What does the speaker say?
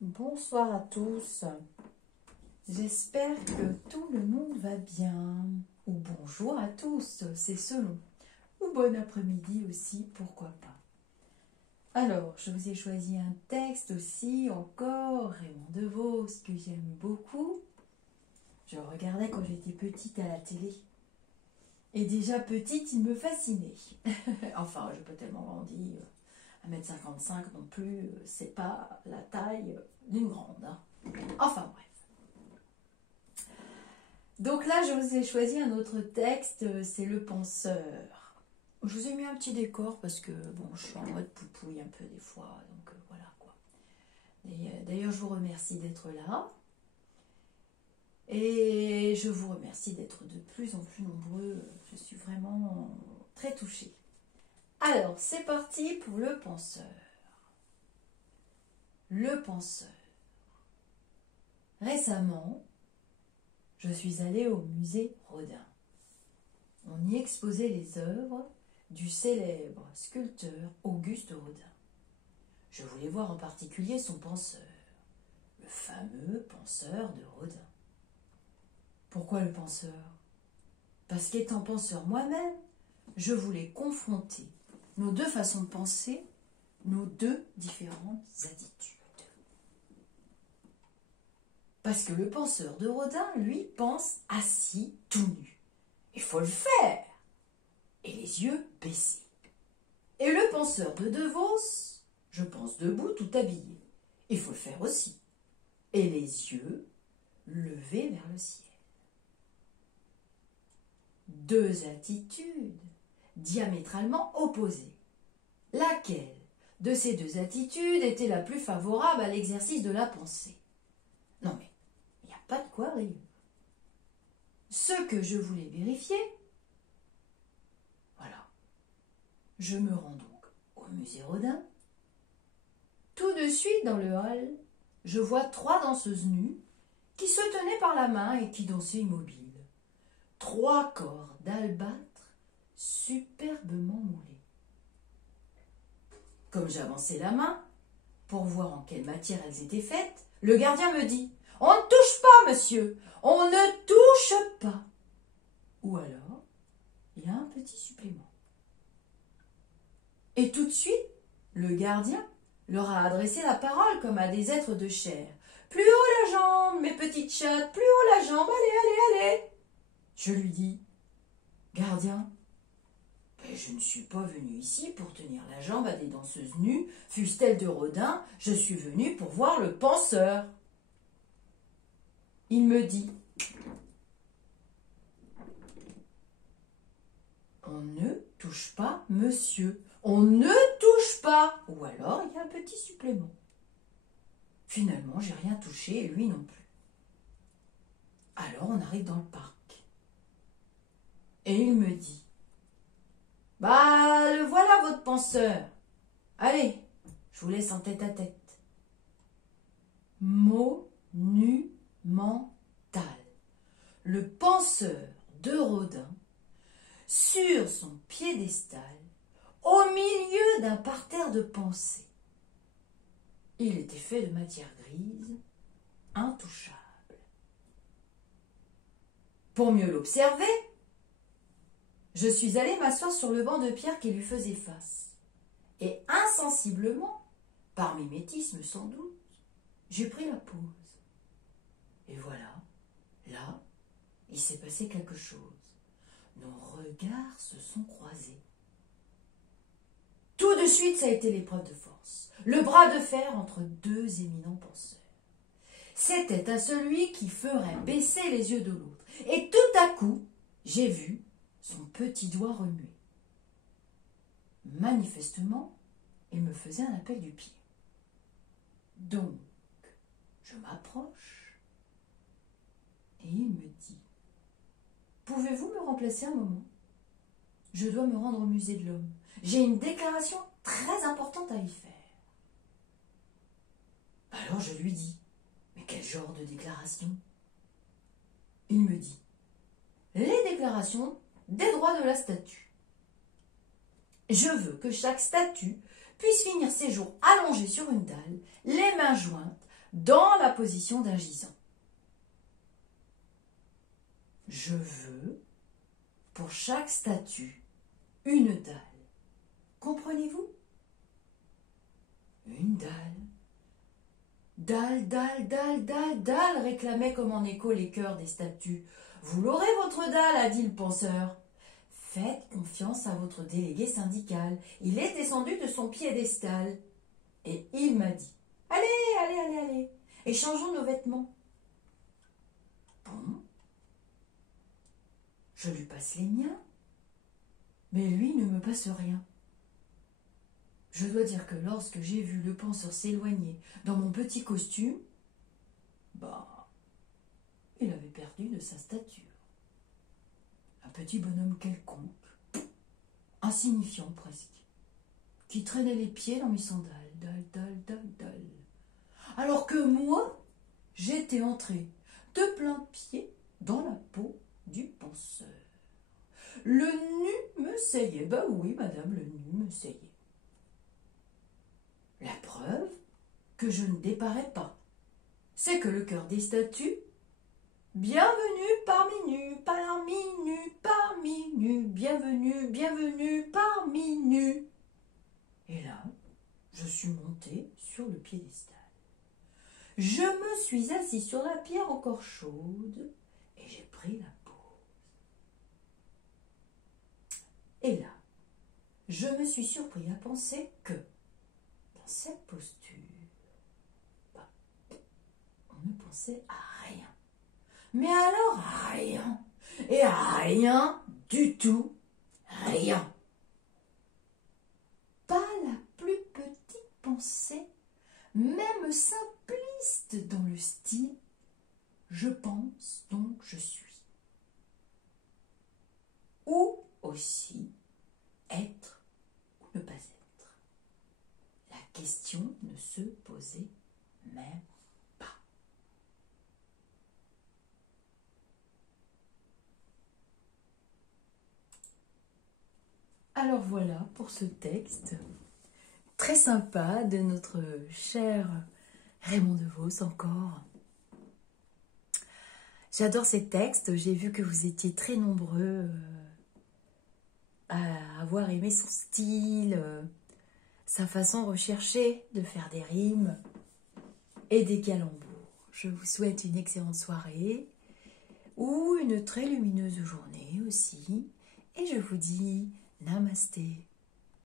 Bonsoir à tous, j'espère que tout le monde va bien, ou bonjour à tous, c'est selon, ou bon après-midi aussi, pourquoi pas. Alors, je vous ai choisi un texte aussi, encore, Raymond DeVos, que j'aime beaucoup. Je le regardais quand j'étais petite à la télé, et déjà petite, il me fascinait. Enfin, je peux tellement grandi, 1,55 m non plus, c'est pas la taille d'une grande, hein. Enfin bref. Donc là, je vous ai choisi un autre texte, c'est Le Penseur. Je vous ai mis un petit décor parce que, bon, je suis en mode poupouille un peu des fois, donc voilà quoi. D'ailleurs, je vous remercie d'être là. Et je vous remercie d'être de plus en plus nombreux. Je suis vraiment très touchée. Alors, c'est parti pour Le Penseur. Le Penseur. Récemment, je suis allée au musée Rodin. On y exposait les œuvres du célèbre sculpteur Auguste Rodin. Je voulais voir en particulier son penseur, le fameux penseur de Rodin. Pourquoi le penseur? Parce qu'étant penseur moi-même, je voulais confronter nos deux façons de penser, nos deux différentes attitudes. Parce que le penseur de Rodin, lui, pense assis tout nu. Il faut le faire. Et les yeux baissés. Et le penseur de DeVos, je pense debout tout habillé. Il faut le faire aussi. Et les yeux levés vers le ciel. Deux attitudes diamétralement opposées. Laquelle de ces deux attitudes était la plus favorable à l'exercice de la pensée? Non mais, il n'y a pas de quoi rire. Ce que je voulais vérifier, voilà. Je me rends donc au musée Rodin. Tout de suite dans le hall, je vois trois danseuses nues qui se tenaient par la main et qui dansaient immobiles. Trois corps d'albâtre superbement moulés. Comme j'avançais la main pour voir en quelle matière elles étaient faites, le gardien me dit « On ne touche pas, monsieur, on ne touche pas !» Ou alors, il y a un petit supplément. Et tout de suite, le gardien leur a adressé la parole comme à des êtres de chair. « Plus haut la jambe, mes petites chattes, plus haut la jambe, allez, allez, allez !» Je lui dis « Gardien, je ne suis pas venu ici pour tenir la jambe à des danseuses nues, fussent-elles de Rodin, je suis venu pour voir le penseur. » Il me dit « On ne touche pas, monsieur, on ne touche pas !» Ou alors, il y a un petit supplément. Finalement, j'ai rien touché et lui non plus. Alors, on arrive dans le parc. Et il me dit « Bah, le voilà votre penseur. Allez, je vous laisse en tête à tête. » Monumental. Le penseur de Rodin, sur son piédestal, au milieu d'un parterre de pensée. Il était fait de matière grise, intouchable. Pour mieux l'observer, je suis allée m'asseoir sur le banc de pierre qui lui faisait face. Et insensiblement, par mimétisme sans doute, j'ai pris la pause. Et voilà, là, il s'est passé quelque chose. Nos regards se sont croisés. Tout de suite, ça a été l'épreuve de force. Le bras de fer entre deux éminents penseurs. C'était à celui qui ferait baisser les yeux de l'autre. Et tout à coup, j'ai vu son petit doigt remuer. Manifestement, il me faisait un appel du pied. Donc, je m'approche et il me dit « Pouvez-vous me remplacer un moment? Je dois me rendre au musée de l'Homme. J'ai une déclaration très importante à y faire. » Alors je lui dis « Mais quel genre de déclaration ?» Il me dit « Les déclarations des droits de la statue. Je veux que chaque statue puisse finir ses jours allongée sur une dalle, les mains jointes, dans la position d'un gisant. Je veux, pour chaque statue, une dalle. Comprenez-vous? Une dalle. Dalle, dalle, dalle, dalle, dalle, réclamaient comme en écho les chœurs des statues. Vous l'aurez votre dalle, a dit le penseur. Faites confiance à votre délégué syndical. Il est descendu de son piédestal. Et il m'a dit, allez, allez, allez, allez, échangeons nos vêtements. Bon, je lui passe les miens, mais lui ne me passe rien. Je dois dire que lorsque j'ai vu le penseur s'éloigner dans mon petit costume, il avait perdu de sa stature. Un petit bonhomme quelconque, insignifiant presque, qui traînait les pieds dans mes sandales, dalle, dalle, dalle, dalle. Alors que moi, j'étais entrée de plein pied dans la peau du penseur. Le nu me seyait, oui madame, le nu me seyait. La preuve que je ne déparais pas, c'est que le cœur des statues, bienvenue parmi nus, parmi nus, parmi nus, bienvenue, bienvenue parmi nus. Et là, je suis montée sur le piédestal. Je me suis assis sur la pierre encore chaude et j'ai pris la pause. Et là, je me suis surpris à penser que dans cette posture, on ne pensait à rien. Mais alors à rien, et à rien du tout, rien. Pas la plus petite pensée, même simpliste dans le style, je pense donc je suis. Ou aussi être ou ne pas être. La question ne se posait même pas. Alors voilà pour ce texte très sympa de notre cher Raymond DeVos encore. J'adore ces textes, j'ai vu que vous étiez très nombreux à avoir aimé son style, sa façon recherchée de faire des rimes et des calembours. Je vous souhaite une excellente soirée ou une très lumineuse journée aussi et je vous dis namasté.